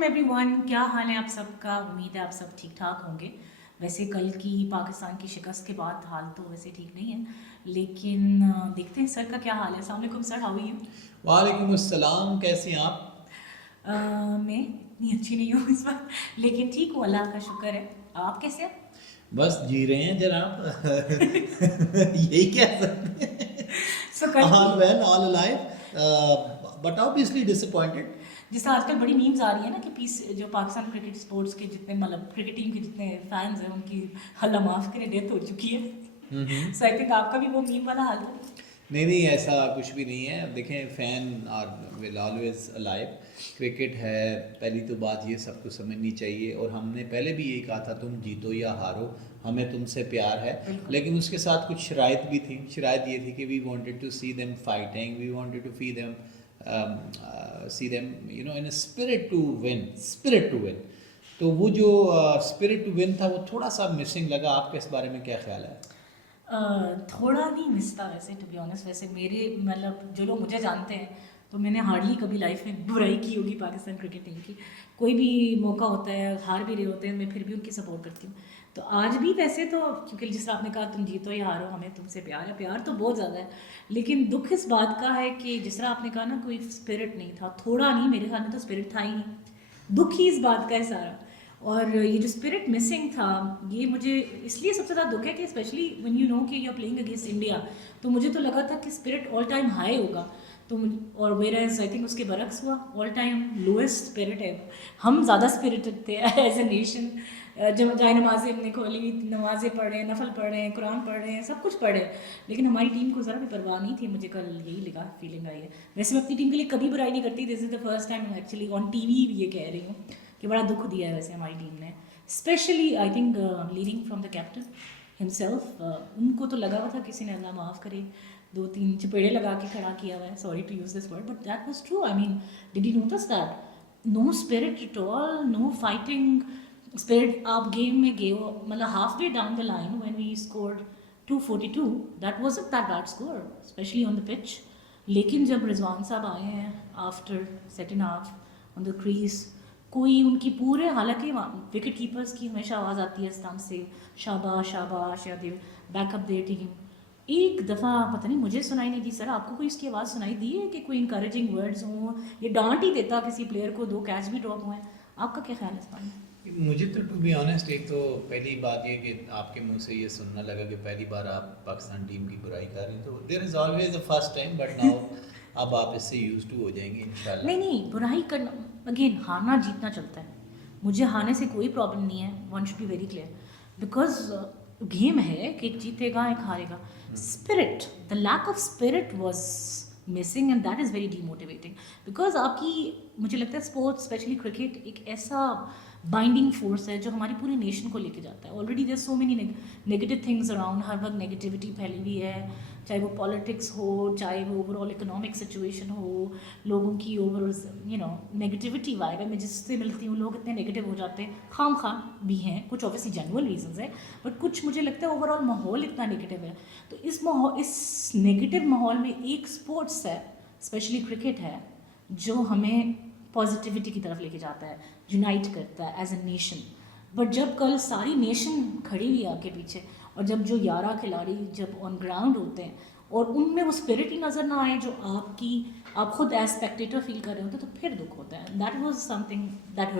Welcome everyone. क्या हाल है आप सबका? उम्मीद है आप सब ठीक ठाक होंगे। वैसे कल की पाकिस्तान की शिकस्त के बाद हाल तो वैसे ठीक नहीं है, लेकिन देखते हैं सर का क्या हाल है। अस्सलाम वालेकुम सर, हाउ आर यू? वालेकुम अस्सलाम, कैसे हैं आप? मैं इतनी अच्छी नहीं हूँ इस बार, लेकिन ठीक हूँ, अल्लाह का शुक्र है। आप कैसे हैं? बस जी रहे हैं जनाब। यही कह सकते सो हैं। कल की all well, all alive, but obviously disappointed. जिस आजकल बड़ी मीम्स आ रही है ना कि पीस जो पाकिस्तान क्रिकेट स्पोर्ट्स के जितने मतलब क्रिकेट टीम के जितने फैंस हैं उनकी अल्लाह माफ़ करे डेथ हो चुकी है। सो आई थिंक आपका भी वो मीम वाला हाल है। नहीं नहीं, ऐसा कुछ भी नहीं है। देखें, fan are will always alive. Cricket है, पहली तो बात ये सबको समझनी चाहिए, और हमने पहले भी यही कहा था, तुम जीतो या हारो, हमें तुमसे प्यार है। बिल्कुल। लेकिन उसके साथ कुछ शराइत भी थी। शराइत ये थी कि we wanted to see them fighting, we wanted to see them you know in spirit to win, spirit to win. तो वो जो स्पिरिट टू विन था, वो थोड़ा सा मिसिंग लगा। आपके इस बारे में क्या ख्याल है? थोड़ा नहीं मिसता वैसे, टू बी ऑनेस्ट। वैसे मेरे मतलब जो लोग मुझे जानते हैं तो मैंने हार्डली कभी लाइफ में बुराई की होगी पाकिस्तान क्रिकेट टीम की। कोई भी मौका होता है, हार भी रहे होते हैं, मैं फिर भी उनकी सपोर्ट करती हूँ। तो आज भी वैसे तो, क्योंकि जिस तरह आपने कहा तुम जीतो या हारो हमें तुमसे प्यार है, प्यार तो बहुत ज़्यादा है। लेकिन दुख इस बात का है कि जिस तरह आपने कहा ना, कोई स्पिरिट नहीं था, थोड़ा नहीं, मेरे ख्याल में तो स्पिरिट था ही नहीं। दुख ही इस बात का है सारा। और ये जो स्पिरिट मिसिंग था, ये मुझे इसलिए सबसे ज़्यादा दुख है कि स्पेशली व्हेन यू नो कि you are playing against India, तो मुझे तो लगा था कि स्पिरिट ऑल टाइम हाई होगा। और वेयर एज आई थिंक उसके बरक्स हुआ, ऑल टाइम लोएस्ट स्पिरिट है। हम ज़्यादा स्पिरिटेड थे एज ए नेशन। जब जाए नमाज़ें हमने खोली, नमाज़ें पढ़ रहे हैं, नफल पढ़ रहे हैं, कुरान पढ़ रहे हैं, सब कुछ पढ़े, लेकिन हमारी टीम को ज़रा भी परवाह नहीं थी। मुझे कल यही लगा, फीलिंग आई है। वैसे मैं अपनी टीम के लिए कभी बुराई नहीं करती, this is the first time actually on TV ये कह रही हूँ कि बड़ा दुख दिया है वैसे हमारी टीम ने। Specially I think leading from the captain himself. उनको तो लगा हुआ था किसी ने, अल्लाह माफ़ करे, दो तीन चपेड़े लगा के खड़ा किया हुआ है। Sorry to use this word, but that was true. I mean, did you notice that? No spirit at all, no fighting spirit. आप गेम में गए हो, मतलब half way down the line when we scored 242, that wasn't that bad score, specially on the pitch. लेकिन जब रिजवान साहब आए हैं after second half on the crease, कोई उनकी पूरे, हालांकि विकेट कीपर्स की हमेशा आवाज़ आती है स्टंप से, शाबाश शाबाश, या दे बैकअप दे टीम। एक दफ़ा पता नहीं मुझे सुनाई नहीं दी। सर आपको कोई इसकी आवाज़ सुनाई दी है कि कोई इंकरेजिंग वर्ड्स हों, ये डांट ही देता किसी प्लेयर को, दो कैच भी ड्रॉप हुए हैं? आपका क्या ख्याल है इस बारे में? मुझे तो टू बी ऑनेस्ट, एक तो पहली बात ये कि आपके मुंह से ये सुनना लगा कि पहली बार आप पाकिस्तान टीम की बुराई कर रही हैं, तो there is always the first time, but now अब आप इससे यूज टू हो जाएंगे नहीं इंशाल्लाह। नहीं, बुराई करना, अगेन हारना जीतना चलता है, मुझे हारने से कोई प्रॉब्लम नहीं है। One should be very clear, because game है कि एक जीतेगा एक हारेगा। Spirit, the lack of spirit was missing and that is very demotivating. Because आपकी, मुझे लगता है स्पोर्ट्स स्पेशली क्रिकेट एक ऐसा बाइंडिंग फोर्स है जो हमारी पूरी नेशन को लेके जाता है। Already there so many negative things around, हर वक्त नेगेटिविटी फैली हुई है, चाहे वो पॉलिटिक्स हो, चाहे वो ओवरऑल इकोनॉमिक सिचुएशन हो, लोगों की ओवरऑल नेगेटिविटी वाइब है। मैं जिससे मिलती हूँ लोग इतने नेगेटिव हो जाते हैं, खाम खाम भी हैं कुछ, ऑब्वियसली जेन्युइन रीजंस है, बट कुछ मुझे लगता है ओवरऑल माहौल इतना नेगेटिव है। तो इस नेगेटिव माहौल में एक स्पोर्ट्स है, स्पेशली क्रिकेट है, जो हमें पॉजिटिविटी की तरफ लेके जाता है, यूनाइट करता है एज ए नेशन। बट जब कल सारी नेशन खड़ी हुई आके पीछे, और जब जो 11 खिलाड़ी जब ऑन ग्राउंड होते हैं और उनमें वो स्पिरिट ही नज़र ना आए जो आप खुद एज स्पेक्टेटर फील कर रहे होते, तो फिर दुख होता है। That was something that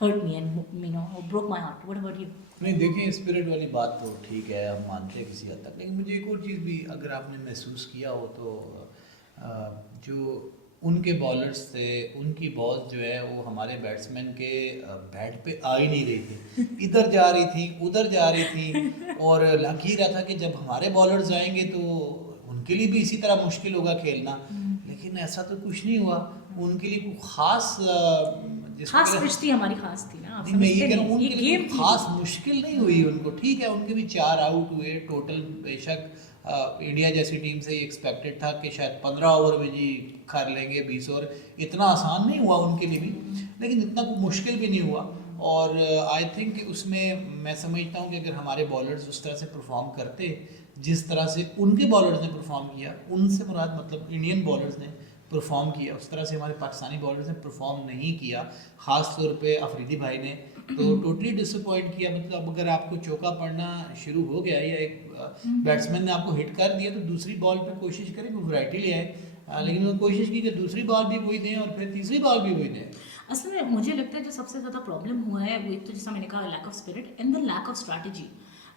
hurt me and you know broke my heart. What about you? नहीं, देखिए, स्पिरिट वाली बात तो ठीक है, हम मानते हैं किसी हद तक, लेकिन मुझे एक और चीज़ भी, अगर आपने महसूस किया हो तो जो उनके बॉलर्स थे, उनकी बॉल जो है वो हमारे बैट्समैन के बैट पे आ ही नहीं रही थी, इधर जा रही थी उधर जा रही थी, और लग ही रहा था कि जब हमारे बॉलर्स जाएंगे तो उनके लिए भी इसी तरह मुश्किल होगा खेलना। लेकिन ऐसा तो कुछ नहीं हुआ। उनके लिए कोई खास जिसको खास कहते पिच थी हमारी, खास थी ना, आप नहीं, मैं ये समझते कह रहा नहीं हूँ, हैं, ये उनके लिए गेम कोई थी। खास मुश्किल नहीं हुई उनको। ठीक है, उनके भी 4 आउट हुए टोटल। बेशक इंडिया जैसी टीम से एक्सपेक्टेड था कि शायद 15 ओवर में जी कर लेंगे 20 ओवर, इतना आसान नहीं हुआ उनके लिए भी, लेकिन इतना कोई मुश्किल भी नहीं हुआ। और आई थिंक उसमें मैं समझता हूँ कि अगर हमारे बॉलर्स उस तरह से परफॉर्म करते जिस तरह से उनके बॉलर्स ने परफॉर्म किया, उनसे मुराद मतलब इंडियन बॉलर्स ने, परफॉर्म किया उस तरह से हमारे पाकिस्तानी बॉलर्स ने परफॉर्म नहीं किया, ख़ास तौर पे अफरीदी भाई ने तो टोटली डिसअपॉइंट किया। मतलब अगर आपको चौका पड़ना शुरू हो गया या एक बैट्समैन ने आपको हिट कर दिया तो दूसरी बॉल पे कोशिश करें वो वैरायटी ले आए, लेकिन उन्होंने कोशिश की कि दूसरी बॉल भी वही दें और फिर तीसरी बॉल भी वही दें। असल में मुझे लगता है जो सबसे ज़्यादा प्रॉब्लम हुआ है वो एक तो जैसा मैंने कहा lack of spirit and the lack of strategy.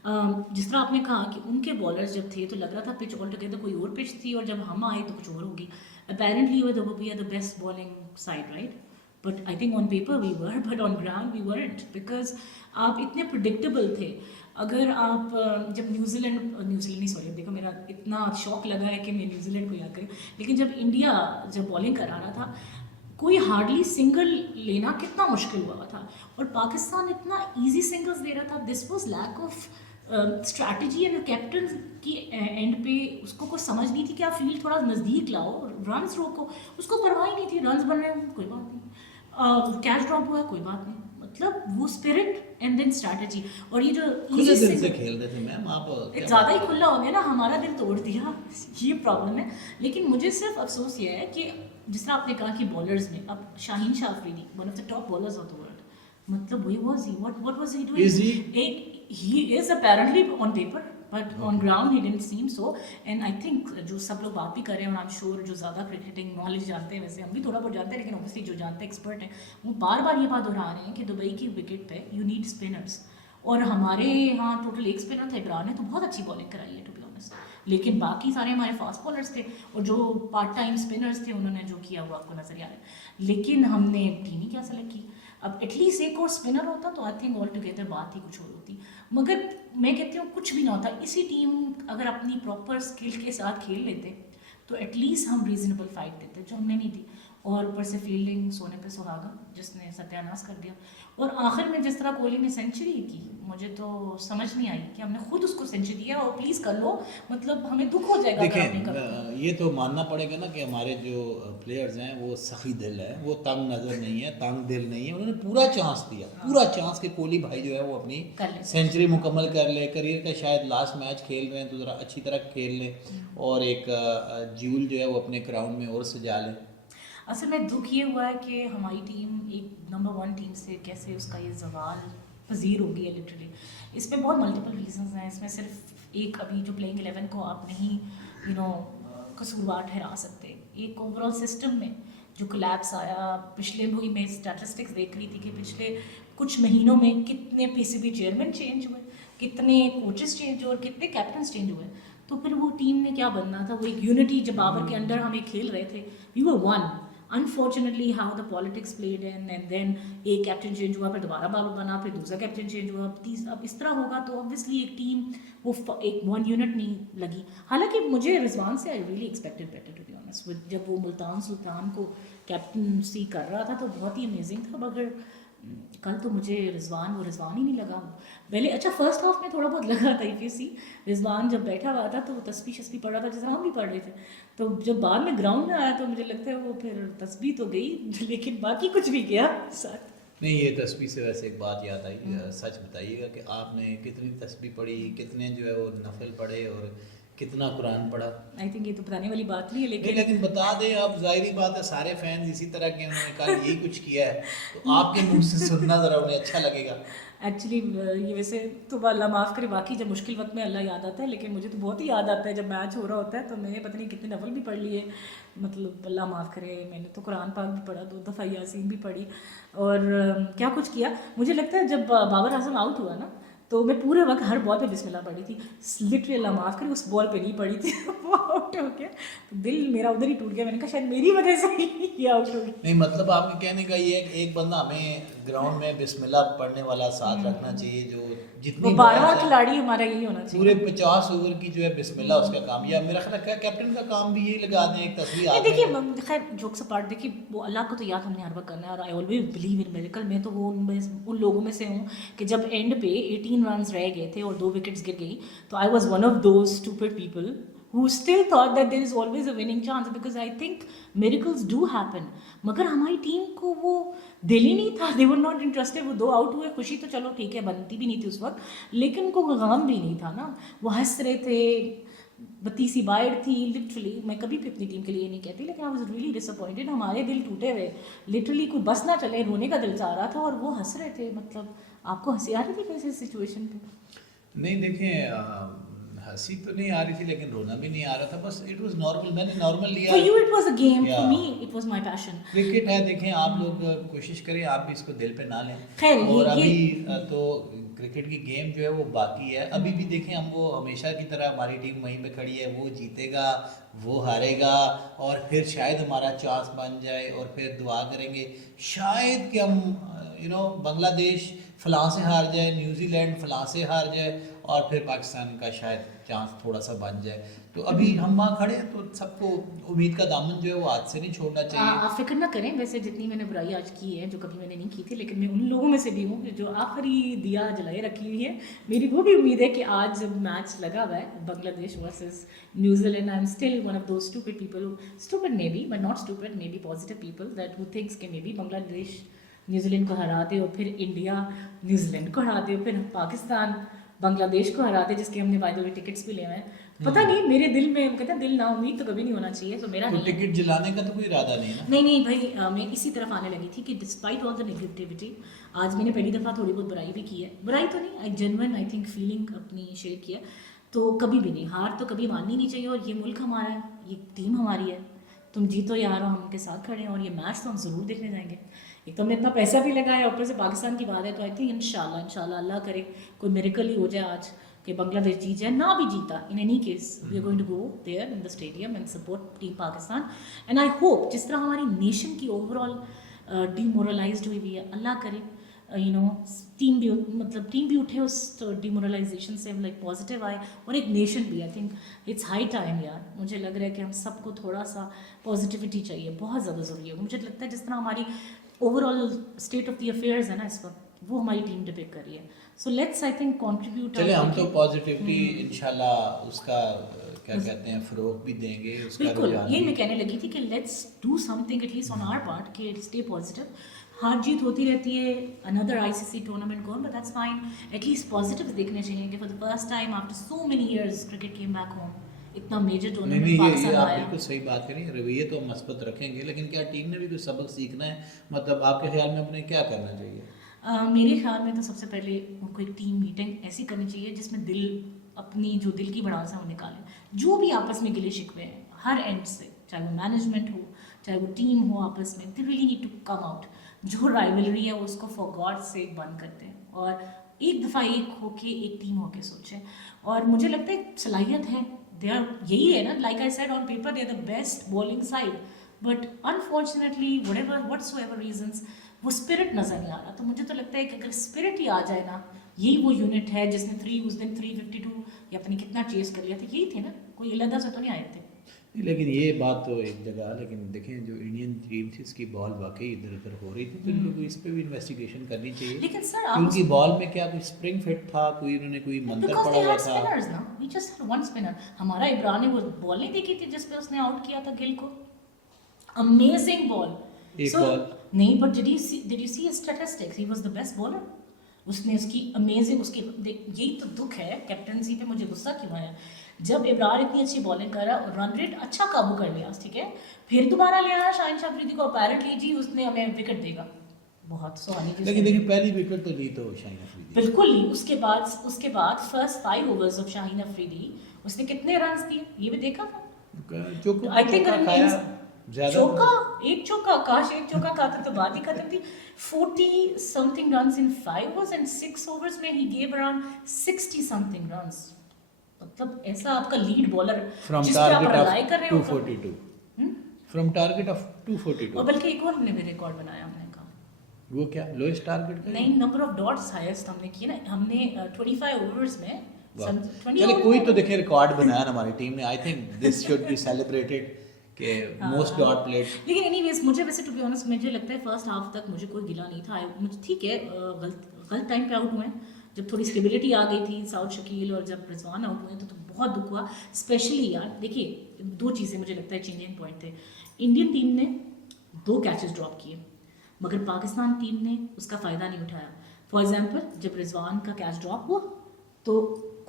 जिस तरह आपने कहा कि उनके बॉलर्स जब थे तो लग रहा था पिच ऑल टुगेदर कोई और पिच थी और जब हम आए तो कुछ और होगी। Apparently we are the best bowling side right, but I think on paper we were but on ground we weren't, because आप इतने प्रिडिक्टेबल थे। अगर आप जब न्यूजीलैंड नहीं सॉरी देखो मेरा इतना शौक लगा है कि मैं न्यूजीलैंड को याद करूँ, लेकिन जब इंडिया जब बॉलिंग करा रहा था कोई हार्डली सिंगल लेना कितना मुश्किल हुआ था और पाकिस्तान इतना इजी सिंगल्स दे रहा था। This was lack of strategy and captain की एंड पे उसको कुछ समझ नहीं थी कि आप फील्ड थोड़ा नज़दीक लाओ, रन्स रोको, उसको परवाह ही नहीं थी। रन्स बन रहे हैं कोई बात नहीं, कैच ड्रॉप हुआ कोई बात नहीं, मतलब वो स्पिरिट एंड देन स्ट्रैटेजी। और ये जो खुले दिल से खेल रहे थे मैम आप, ज़्यादा ही खुला हो गया ना, हमारा दिल तोड़ दिया, ये प्रॉब्लम है। लेकिन मुझे सिर्फ अफसोस ये है कि जिस तरह आपने कहा कि बॉलर्स में अब Shaheen Shah Afridi one of the top bowlers of the world, मतलब वही was he what was he doing, he is apparently on paper but on ground he didn't seam so. And I think जो सब लोग बात भी कर रहे हैं और आई एम श्योर जो ज़्यादा क्रिकेटिंग नॉलेज जानते हैं, वैसे हम भी थोड़ा बहुत जानते हैं लेकिन ऑब्वियसली जो जानते हैं एक्सपर्ट हैं वो बार बार ये बात दोहरा रहे हैं कि दुबई की विकेट पे यू नीड स्पिनर्स। और हमारे यहाँ टोटल एक स्पिनर थे, ड्रा ने तो बहुत अच्छी बॉलिंग कराई है टू बी ऑनेस्ट, लेकिन बाकी सारे हमारे फास्ट बॉलर्स थे और जो पार्ट टाइम स्पिनर्स थे उन्होंने जो किया वो आपको नजर आ रहा है। लेकिन हमने टीम ही क्या सेलेक्ट की। अब एटलीस्ट एक और स्पिनर होता तो आई थिंक ऑल टुगेदर बात ही कुछ और होती, मगर मैं कहती हूँ कुछ भी ना होता। इसी टीम अगर अपनी प्रॉपर स्किल के साथ खेल लेते तो एटलीस्ट हम रीजनेबल फाइट देते, जो हमने नहीं दी। और ऊपर से फील्डिंग सोने पे सुहागा जिसने सत्यानाश कर दिया। और आखिर में जिस तरह कोहली ने सेंचुरी की मुझे तो समझ नहीं आई कि हमने खुद उसको सेंचुरी दिया और प्लीज़ कर लो, मतलब हमें दुख हो जाएगा। देखें ये तो मानना पड़ेगा ना कि हमारे जो प्लेयर्स हैं वो सखी दिल है, वो तंग नज़र नहीं है, तंग दिल नहीं है। उन्होंने पूरा चांस दिया, पूरा चांस कि कोहली भाई जो है वो अपनी सेंचुरी मुकम्मल कर ले, करियर का शायद लास्ट मैच खेल रहे हैं तो ज़रा अच्छी तरह खेल लें और एक ज्यूल जो है वो अपने ग्राउंड में और सजा लें। असल में दुख ये हुआ है कि हमारी टीम एक नंबर 1 टीम से कैसे उसका ये जवाल पजीर हो गई है लिटरली। इसमें बहुत मल्टीपल रीजंस हैं, इसमें सिर्फ एक अभी जो प्लेइंग 11 को आप नहीं कसूरवार ठहरा सकते। एक ओवरऑल सिस्टम में जो कोलैप्स आया पिछले वही मैं स्टैटिस्टिक्स देख रही थी कि पिछले कुछ महीनों में कितने पीसीबी चेयरमैन चेंज हुए, कितने कोचेस चेंज हुए और कितने कैप्टन्स चेंज हुए। तो फिर वो टीम ने क्या बनना था, वो एक यूनिटी जब बाबर के अंडर हमें खेल रहे थे, we were one. Unfortunately how the politics played in and then एक कैप्टन चेंज हुआ, फिर दोबारा बाबर बना, फिर दूसरा कैप्टन चेंज हुआ, अब इस तरह होगा तो ऑब्वियसली एक टीम वो एक वन यूनिट नहीं लगी। हालांकि मुझे रिजवान से I really expected better to be honest. जब वो मुल्तान सुल्तान को कैप्टनसी कर रहा था तो बहुत ही अमेजिंग था, मगर कल तो मुझे रिजवान ही नहीं लगा। पहले अच्छा फर्स्ट हाफ में थोड़ा बहुत लगा था इफ यू सी रिजवान जब बैठा हुआ था तो तस्बीह शस्बी पढ़ रहा था जैसे हम भी पढ़ रहे थे, तो जब बाद में ग्राउंड में आया तो मुझे लगता है वो फिर तस्बीह तो गई लेकिन बाकी कुछ भी गया साथ। नहीं ये तस्बीह से वैसे एक बात याद आई, सच बताइएगा कि आपने कितनी तस्बीह पढ़ी, कितने जो है वो नफल पढ़े और कितना कुरान पढ़ा? आई थिंक ये तो बताने वाली बात नहीं है, लेकिन बता दें अब जाहिर बात है सारे फैंस इसी तरह के उन्होंने कल यही कुछ किया है तो आपके मुंह से सुनना ज़रा उन्हें अच्छा लगेगा। एक्चुअली ये वैसे तो अल्लाह माफ़ करे, बाकी जब मुश्किल वक्त में अल्लाह याद आता है, लेकिन मुझे तो बहुत ही याद आता है जब मैच हो रहा होता है तो मैंने पता नहीं कितने नफल भी पढ़ लिए, मतलब अल्लाह माफ़ करे। मैंने तो कुरान पाक भी पढ़ा, 2 दफ़ा यासीन भी पढ़ी और क्या कुछ किया। मुझे लगता है जब बाबर आजम आउट हुआ ना तो मैं पूरे वक्त हर बॉल पे बिस्मिल्लाह पढ़ी थी, लिटरली अल्लाह माफ़ करे उस बॉल पे नहीं पढ़ी थी वो आउट हो गया तो दिल मेरा उधर ही टूट गया। मैंने कहा शायद मेरी वजह से ही ये आउट हो गया। नहीं मतलब आपके कहने का ये है कि एक बंदा हमें ग्राउंड में बिस्मिल्लाह पढ़ने वाला साथ रखना चाहिए, जो जितनी 12वां खिलाड़ी हमारा यही होना चाहिए। पूरे 50 ओवर की जो है बिस्मिल्लाह उसका काम, या मेरा ख्याल है कैप्टन का काम भी यही लगा दें एक तस्वीर। देखिए खैर जोक्स अपार्ट, देखिए वो अल्लाह को तो याद हमने हर वक्त करना है और I always believe in miracle. मैं तो वो उन लोगों में से हूँ कि जब एंड पे 18 रन रह गए थे और 2 विकेट्स गिर गई तो I was one of those stupid people who still thought that there is always a winning chance because I think miracles do happen। मगर हमारी टीम को वो दिल ही नहीं था, they were not interested। वो 2 आउट हुए, खुशी तो चलो ठीक है बनती भी नहीं थी उस वक्त, लेकिन उनको गम भी नहीं था ना। वो हंस रहे थे, बत्ती सी बाइट थी लिटरली। मैं कभी भी अपनी टीम के लिए नहीं कहती, लेकिन आई वाज रियली डिसअपॉइंटेड। हमारे दिल टूटे हुए, लिटरली कोई बस ना चले, रोने का दिल चाह रहा था और वो हंस रहे थे। मतलब आपको हंसी आ रही थी कैसे सिचुएशन पे? नहीं देखें, हंसी तो नहीं आ रही थी लेकिन रोना भी नहीं आ रहा था, बस इट वाज नॉर्मल, मैंने नॉर्मल लिया। For you it was a game, या for me it was my passion. Cricket है, देखें आप लोग कोशिश करें आप भी इसको दिल पे ना लें। खैर और ये अभी तो क्रिकेट की गेम जो है वो बाकी है, अभी भी देखें हम वो हमेशा की तरह हमारी टीम वहीं पे खड़ी है, वो जीतेगा वो हारेगा और फिर शायद हमारा चांस बन जाए और फिर दुआ करेंगे शायद कि हम बांग्लादेश फलां से हार जाए, न्यूजीलैंड फलां से हार जाए और फिर पाकिस्तान का शायद चांस थोड़ा सा बन जाए। तो अभी हम वहाँ खड़े हैं तो सबको उम्मीद का दामन जो है वो हाथ से नहीं छोड़ना चाहिए। आप फिक्र ना करें, वैसे जितनी मैंने बुराई आज की है, जो कभी मैंने नहीं की थी, लेकिन मैं उन लोगों में से भी हूँ जो आखिरी दिया जलाए रखी हुई है। मेरी वो भी उम्मीद है कि आज जब मैच लगा हुआ है Bangladesh versus New Zealand, I am still one of those stupid people, stupid may be but not stupid, may be positive people that who thinks कि मे बी बांग्लादेश न्यूजीलैंड को हरा दे और फिर इंडिया न्यूजीलैंड को हरा दे और फिर पाकिस्तान बांग्लादेश को हरा दे, जिसके हमने बाय द वे टिकट्स भी लिए हैं। पता नहीं, मेरे दिल में कहते हैं दिल ना उम्मीद तो कभी नहीं होना चाहिए, तो मेरा तो नहीं है। टिकट जलाने का तो कोई इरादा नहीं ना? नहीं नहीं भाई, मैं इसी तरफ आने लगी थी कि डिस्पाइट ऑल द नेगेटिविटी, आज मैंने पहली दफ़ा थोड़ी बहुत बुराई भी की है। बुराई तो नहीं, आई जेन्युइन आई थिंक फीलिंग अपनी शेयर की है। तो कभी भी नहीं, हार तो कभी माननी नहीं चाहिए। और ये मुल्क हमारा है, ये टीम हमारी है, तुम जीतो या हारो हम उनके साथ खड़े हैं और ये मैच तो हम ज़रूर देखने जाएंगे। एक तो हमने इतना पैसा भी लगाया, ऊपर से पाकिस्तान की बात है, तो आई थिंक इंशाल्लाह अल्लाह करे कोई मिरेकल ही हो जाए आज कि बांग्लादेश जीत जाए। ना भी जीता, in any case we are going to go there in the stadium and support team Pakistan. And I hope जिस तरह हमारी नेशन की ओवरऑल डिमोरलाइज्ड हुई हुई है, अल्लाह करे टीम भी उठे उस डिमोरलाइजेशन से, लाइक पॉजिटिव आए और एक नेशन भी। I think it's high time यार, मुझे लग रहा है कि हम सबको थोड़ा सा पॉजिटिविटी चाहिए, बहुत ज़्यादा ज़रूरी है। मुझे लगता है जिस तरह हमारी overall state of the affairs है ना इस वक्त, वो हमारी टीम डिपिक्ट कर रही है। So let's I think contribute. चले हम तो पॉजिटिविटी इंशाल्लाह उसका क्या कहते हैं फरोग भी देंगे, उसका बिल्कुल, रुझान ये भी। मैं कहने लगी थी कि let's do something at least on our part कि स्टे पॉजिटिव। हार जीत होती रहती है, another ICC tournament gone, but that's fine. At least positive देखने चाहिए कि for the first time after so many years cricket came back home, इतना मेजर नहीं टूर्नामेंट नहीं, ये पाकिस्तान आप आया। बिल्कुल सही बात करें, रवैये तो हम मस्बत रखेंगे, लेकिन क्या टीम ने भी कुछ सबक सीखना है? मतलब आपके ख्याल में अपने क्या करना चाहिए? मेरे ख्याल में तो सबसे पहले उनको एक टीम मीटिंग ऐसी करनी चाहिए जिसमें दिल, अपनी जो दिल की भड़ास है वो निकालें। जो भी आपस में गिले शिकवे हैं हर एंड से, चाहे वो मैनेजमेंट हो चाहे वो टीम हो, आपस में they really need to come out. जो राइवलरी है वो उसको फॉर गॉड से बंद करते हैं और एक दफ़ा एक होके एक टीम होके सोचें। और मुझे लगता है सलाहियत है, दे आर, यही है ना, like I said on paper they are the best bowling side, but unfortunately whatever reasons वो स्पिरिट नज़र नहीं आ रहा। तो मुझे तो लगता है कि अगर स्पिरिट ही आ जाए ना, यही वो यूनिट है जिसने उस दिन 352 या अपनी कितना चेस कर लिया था, यही थे ना, कोई अलग से तो नहीं आए थे। नहीं, लेकिन ये बात तो एक जगह, लेकिन देखें जो इंडियन टीम थी इसकी बॉल वाकई इधर उधर हो रही थी, तो इन लोगों को इस पे भी इन्वेस्टिगेशन करनी चाहिए। लेकिन सर कि उनकी बॉल में क्या कोई स्प्रिंग फिट था, कोई उन्होंने कोई मंत्र बिकॉज पड़ा दे हुआ हैड था? स्पिनर्स ना, we just had one spinner. हमारा इब्रान ने वो बॉल नहीं देखी थी जिस पे उसने आउट किया था गिल को, अमेजिंग बॉल। एक बॉल नहीं, but did you see his statistics, he was the best bowler. उसने उसकी अमेजिंग, उसकी यही तो दुख है कैप्टनसी पे, मुझे गुस्सा क्यों आया जब इब्रार इतनी अच्छी बॉलिंग कर रहा है और रन रेट अच्छा काबू कर लिया, ठीक है, फिर दोबारा ले आया शाहिन शाह अफरीदी को, अपेरेंटली जी उसने हमें विकेट देगा, बहुत सुहानी जी। लेकिन देखिए पहली विकेट तो ली तो शाहिन अफरीदी, बिल्कुल ली। उसके बाद first 5 overs of Shaheen Afridi उसने कितने रन्स दिए ये भी देखा था। आई थिंक चौका, एक चौका, काश एक चौका खाता तो बात ही खत्म थी। 40 something runs in 5 overs and 6 overs में ही गेव अराउंड 60 समथिंग रन्स। मतलब ऐसा आपका लीड बॉलर फ्रॉम जिस पर आप टारगेट रिलाई कर रहे हो, 242, फ्रॉम टारगेट ऑफ 242, और बल्कि एक और हमने भी रिकॉर्ड बनाया, हमने कहा वो क्या लोएस्ट टारगेट का? नहीं, नंबर ऑफ डॉट्स हाईएस्ट हमने किए ना, हमने 25 ओवर्स में चले कोई तो देखिए रिकॉर्ड बनाया ना हमारी टीम ने, I think this should be celebrated के मोस्ट डॉट प्लेड। लेकिन एनीवेज मुझे वैसे टू बी ऑनेस्ट मुझे लगता है फर्स्ट हाफ तक मुझे कोई गिला नहीं था। मुझे ठीक है, गलत टाइम पे आउट हुए, जब थोड़ी स्टेबिलिटी आ गई थी, साउथ शकील और जब रिजवान आउट हुए तो बहुत दुख हुआ। स्पेशली यार देखिए 2 चीज़ें मुझे लगता है चेंजिंग पॉइंट थे। इंडियन टीम ने 2 कैचेस ड्रॉप किए मगर पाकिस्तान टीम ने उसका फ़ायदा नहीं उठाया। फॉर एग्जाम्पल जब रिजवान का कैच ड्रॉप हुआ तो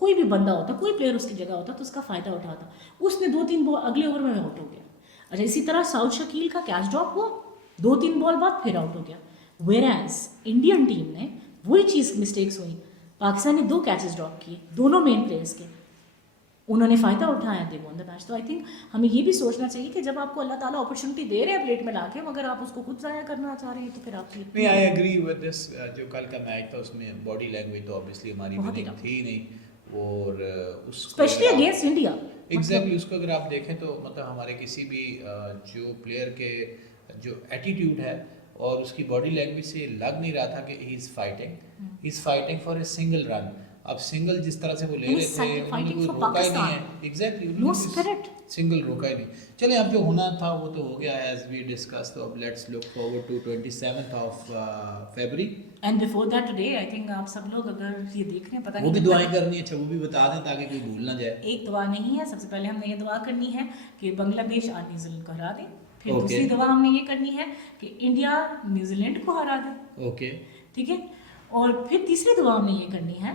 कोई भी बंदा होता, कोई प्लेयर उसकी जगह होता तो उसका फ़ायदा उठाता। उसने 2-3 बॉल अगले ओवर में आउट हो गया। अच्छा, इसी तरह साउथ शकील का कैच ड्रॉप हुआ, 2-3 बॉल बाद फिर आउट हो गया। वेयर एज इंडियन टीम ने वही चीज़ मिस्टेक्स हुई, पाकिस्तान ने 2 कैचेस ड्रॉप किए, दोनों मेन प्लेयर्स के, उन्होंने फ़ायदा उठाया, दे वन द मैच। तो आई थिंक हमें ये भी सोचना चाहिए कि जब आपको अल्लाह ताला अपॉर्चुनिटी दे रहे हैं प्लेट में लाके, मगर आप उसको खुद ज़ाया करना चाह रहे हैं तो फिर आप नहीं, आई एग्री विद दिस। जो कल का मैच था उसमें बॉडी लैंग्वेज तो ऑब्वियसली हमारी बहुत ही विनिंग थी नहीं, और उसको स्पेशली अगेंस्ट इंडिया। एग्जैक्टली उसको अगर आप देखें तो मतलब हमारे किसी भी जो प्लेयर के जो एटीट्यूड है और उसकी बॉडी लैंग्वेज से लग नहीं रहा था कि he is fighting for a single run. अब सिंगल जिस तरह से वो ले रहे थे, उन्होंने कोई रोका ही नहीं है। एग्जैक्टली, नो स्पिरिट, सिंगल रोका ही नहीं। चले, अब जो होना था वो तो हो गया एज वी डिस्कस। तो अब let's look forward to 27th of February. And before that today I think आप सब लोग अगर ये देख रहे हैं, पता वो नहीं भी दुआएं करनी है, अच्छा वो भी बता दें ताकि कोई भूल ना जाए। एक दुआ नहीं है, सबसे पहले हमने ये दुआ करनी है कि बांग्लादेश आज न्यूजीलैंड को हरा दे। फिर Okay. दूसरी दुआ हमने ये करनी है कि इंडिया न्यूजीलैंड को हरा दे। ओके, ठीक है, और फिर तीसरी दुआ हमने ये करनी है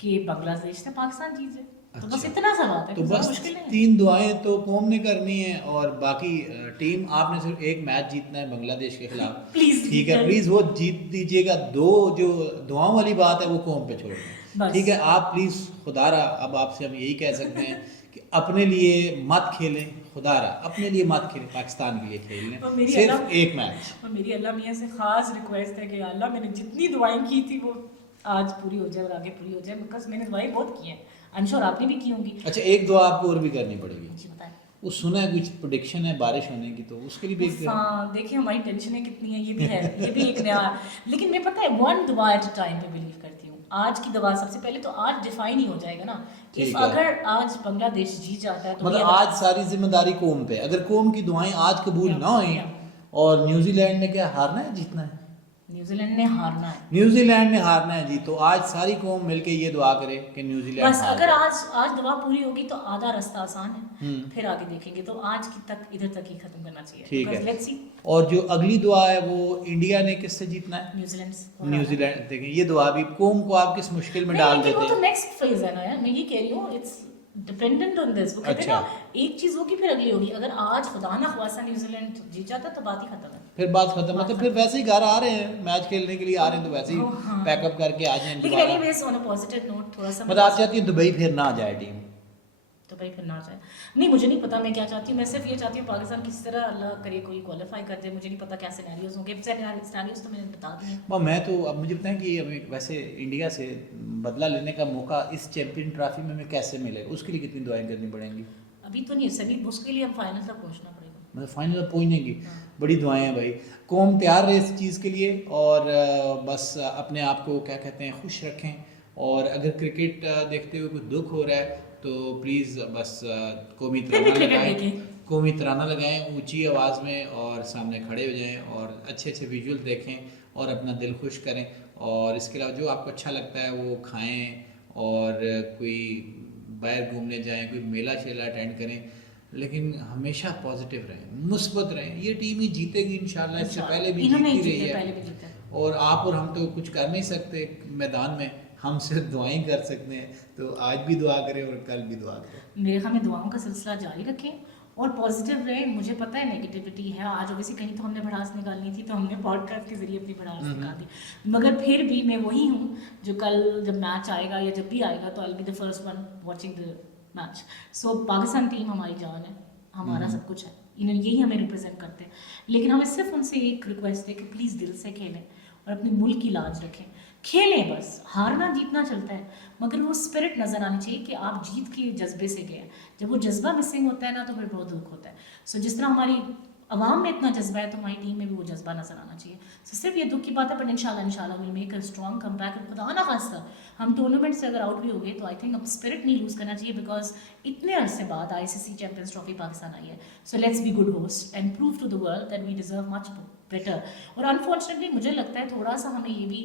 कि बांग्लादेश से पाकिस्तान जीत जाए। तो बस अच्छा। इतना सा बात है, तो कुछ ज़्यादा बस मुश्किल नहीं है। 3 दुआएं तो कौम ने करनी है, और बाकी टीम आपने सिर्फ एक मैच जीतना है बांग्लादेश के खिलाफ। प्लीज ठीक है, प्लीज वो जीत दीजिएगा। 2 जो दुआओं वाली बात है वो कौम पे छोड़ दें। बस। ठीक है, आप प्लीज खुदारा, अब आपसे हम यही कह सकते हैं कि अपने लिए मत खेलें, खुदारा अपने लिए मत खेलें, पाकिस्तान के लिए खेल और लें, मेरी सिर्फ अल्लाह- एक मैच। और मेरी अल्लाह मियाँ से ख़ास रिक्वेस्ट है कि अल्लाह मैंने जितनी दुआएं की थी वो आज पूरी हो जाए और आगे पूरी हो जाए, बिकॉज मैंने दुआएं बहुत की हैं। आई एम श्योर आपने भी की होंगी। अच्छा, एक दुआ आपको और भी करनी पड़ेगी। जी बताएं। वो सुना है कुछ प्रोडिक्शन है बारिश होने की, तो उसके लिए भी एक हाँ, देखिए हमारी टेंशनें कितनी है, ये भी है, ये भी एक नया। लेकिन मैं पता है वन दुआ एट अ टाइम पे बिलीव करती हूँ। आज की दुआ सबसे पहले तो आज डिफाइन ही हो जाएगा ना। ठीक इफ है। अगर आज बांग्लादेश जीत जाता है तो मतलब ये आज सारी जिम्मेदारी कौम पे। अगर कौम की दुआएं आज कबूल या, ना हुई, या। और न्यूजीलैंड ने क्या हारना है, जीतना है? न्यूजीलैंड ने हारना है। न्यूजीलैंड ने हारना है जी। तो आज सारी कौम मिलके ये दुआ करे कि न्यूजीलैंड बस हार अगर जाए। आज दुआ पूरी होगी तो आधा रास्ता आसान है, हम्म। फिर आगे देखेंगे। तो आज की तक इधर तक ही खत्म करना चाहिए। ठीक है। लेट्स सी और जो अगली दुआ है वो इंडिया ने किससे जीतना है? न्यूजीलैंड से। न्यूजीलैंड। देखिए, ये दुआ भी कौम को आप किस मुश्किल में डाल नहीं, देते वो तो हैं। नेक्स्ट फेज है ना यार, मैं ये कह रही हूँ, इट्स डिपेंडेंट ऑन दिस। वो कहते हैं ना, एक चीज होगी फिर अगली होगी। अगर आज खुदा ना ख्वास्ता न्यूजीलैंड जीत जाता तो बात ही खत्म है। फिर बात खत्म। मतलब फिर वैसे ही घर आ रहे हैं, मैच खेलने के लिए आ रहे हैं, तो वैसे ही हाँ। पैकअप करके आ जाएं लेकिन दोबारा। Anyways on a positive note थोड़ा सा मतलब आप चाहती हैं दुबई फिर ना जाए टीम? तो भाई फिर ना जाए। नहीं, मुझे नहीं पता मैं क्या चाहती हूँ। मैं सिर्फ ये चाहती हूँ पाकिस्तान किसी तरह अल्लाह करे कोई क्वालिफाई कर दे। मुझे नहीं पता क्या सिनेरियोज होंगे। सिनेरियोज तो मैंने बता दिए। मैं तो अब मुझे बताएं कि हमें वैसे इंडिया से बदला लेने का मौका इस चैंपियन ट्रॉफी में हमें कैसे मिलेगा, उसके लिए कितनी दुआएं करनी पड़ेंगी? अभी तो नहीं, सभी उसके लिए हम फाइनल तक पहुँचना पड़ेगा। मतलब फाइनल तक पहुँचने की बड़ी दुआएं हैं भाई। कौम तैयार रहे इस चीज़ के लिए, और बस अपने आप को क्या कहते हैं खुश रखें। और अगर क्रिकेट देखते हुए कुछ दुख हो रहा है तो प्लीज़ बस कौमी तराना लगाएं, कौमी तराना लगाएं ऊंची आवाज़ में, और सामने खड़े हो जाएं और अच्छे अच्छे विजुअल देखें और अपना दिल खुश करें। और इसके अलावा जो आपको अच्छा लगता है वो खाएं, और कोई बाहर घूमने जाएं, कोई मेला शेला अटेंड करें, लेकिन हमेशा पॉजिटिव रहें, मुस्बत रहें। ये टीम ही जीतेगी इंशाल्लाह। इससे पहले भी जीती रही है, और आप और हम तो कुछ कर नहीं सकते मैदान में, हम सिर्फ दुआएं कर सकते हैं। तो आज भी दुआ करें और कल भी दुआ करें। मेरे हमें दुआओं का सिलसिला जारी रखें और पॉजिटिव रहें। मुझे पता है नेगेटिविटी है, आज ओवैसे कहीं तो हमने भड़ास निकालनी थी तो हमने पॉडकास्ट के जरिए अपनी भड़ास निकाल दी, मगर फिर भी मैं वही हूँ जो कल जब मैच आएगा या जब भी आएगा तो I will be the first one watching the match. So Pakistan team हमारी जान है, हमारा सब कुछ है, इन्हें यही हमें रिप्रेजेंट करते हैं। लेकिन हमें सिर्फ उनसे एक रिक्वेस्ट है कि प्लीज़ दिल से खेलें और अपने मुल्क की लाज रखें। खेलें, बस हारना जीतना चलता है, मगर वो स्पिरिट नज़र आनी चाहिए कि आप जीत के जज्बे से गए। जब वो जज्बा मिसिंग होता है ना तो फिर बहुत दुख होता है। सो जिस तरह हमारी अवाम में इतना जज्बा है तो हमारी टीम में भी वो जज्बा नजर आना चाहिए। सो सिर्फ ये दुख की बात है, पर इंशाल्लाह will make a strong comeback. खुदा ना खास्ता हम टूर्नामेंट से अगर आउट भी हो गए तो आई थिंक अब स्पिरिट नहीं लूज़ करना चाहिए, बिकॉज इतने अरसे बाद ICC चैंपियंस ट्रॉफी पाकिस्तान आई है। So let's be good host and prove to the world that we deserve much better. और अनफॉर्चुनेटली मुझे लगता है थोड़ा सा हमें ये भी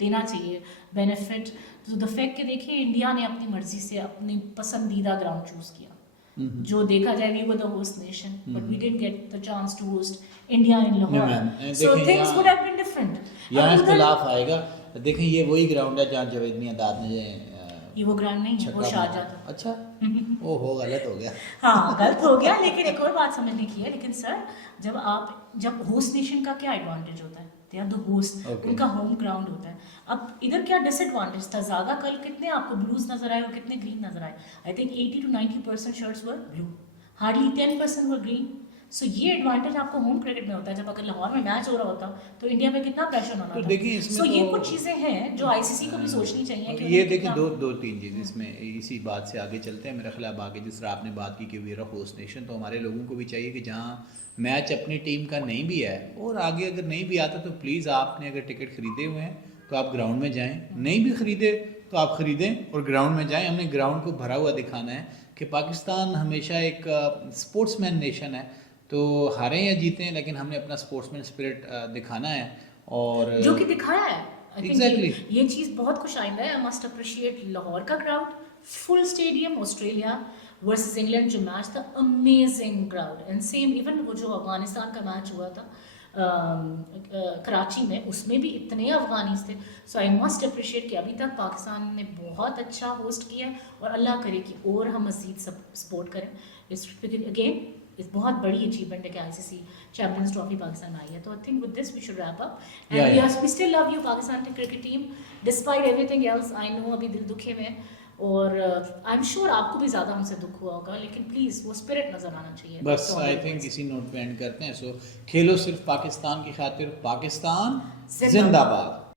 देना चाहिए बेनिफिट टू द फैक्ट कि देखिए इंडिया ने अपनी मर्जी से अपनी पसंदीदा ग्राउंड चूज किया। जो देखा जाए we were the host nation but we didn't get the chance to host India in Lahore, so things would have been different. यहाँ इख्तिलाफ आएगा। देखें ये वही ग्राउंड है जहाँ जावेद मियां दाद ने ईवो ग्रांड नहीं है, वो छक्का शारजा मारा। था। अच्छा ओहो गलत हो गया। हाँ गलत हो गया, लेकिन एक और बात समझने की है, लेकिन सर जब होस्ट नेशन का क्या एडवांटेज होता है, they are the host, Okay. उनका होम ग्राउंड होता है। अब इधर क्या डिसएडवांटेज था, ज़्यादा कल कितने आपको ब्लूज नजर आए और कितने ग्रीन नजर आए? I think 80 to 90% shirts were blue, hardly 10% were green. So ये एडवांटेज आपको होम क्रिकेट में होता है। जब अगर लाहौर में मैच हो रहा होता तो इंडिया पे कितना प्रेशर होना तो था। देखिए इसमें सो ये तो- कुछ चीज़ें हैं जो आईसीसी को भी सोचनी चाहिए कि ये उन्हें देखिए कितना- दो तीन चीज़ इसमें, इसी बात से आगे चलते हैं। मेरा ख्याल अब आगे जिस तरह आपने बात की कि वी आर होस्ट नेशन, तो हमारे लोगों को भी चाहिए कि जहाँ मैच अपनी टीम का नहीं भी है और आगे अगर नहीं भी आता तो प्लीज़ आपने अगर टिकट खरीदे हुए हैं तो आप ग्राउंड में जाएं, नहीं भी खरीदे तो आप खरीदें और ग्राउंड में जाएं। हमने ग्राउंड को भरा हुआ दिखाना है कि पाकिस्तान हमेशा एक स्पोर्ट्समैन नेशन है, तो हारें या जीतें लेकिन हमने अपना स्पोर्ट्समैन स्पिरिट दिखाना है और जो कि दिखाया है। I think Exactly. ये चीज़ बहुत खुश आइंदा है। आई मस्ट अप्रिशिएट लाहौर का crowd, full stadium, Australia versus England जो मैच था, amazing crowd. And same even वो जो अफगानिस्तान का मैच हुआ था कराची में, उसमें भी इतने अफगानीज थे। सो आई मस्ट अप्रिशिएट कि अभी तक पाकिस्तान ने बहुत अच्छा होस्ट किया है और अल्लाह करे कि और हम मज़ीद सपोर्ट करें। इस अगेन इस बहुत बड़ी अचीवमेंट है कि आईसीसी चैंपियंस ट्रॉफी पाकिस्तान में आई है। तो I think with this we should wrap up Yeah, and yeah. We still love you Pakistan cricket team despite everything else. I know अभी दिल दुखे में और आई एम श्योर आपको भी ज़्यादा हमसे दुख हुआ होगा, लेकिन प्लीज़ वो स्पिरिट नज़र आना चाहिए। बस आई थिंक इसी नोट पे एंड करते हैं। सो खेलो सिर्फ पाकिस्तान की खातिर, पाकिस्तान जिंदाबाद।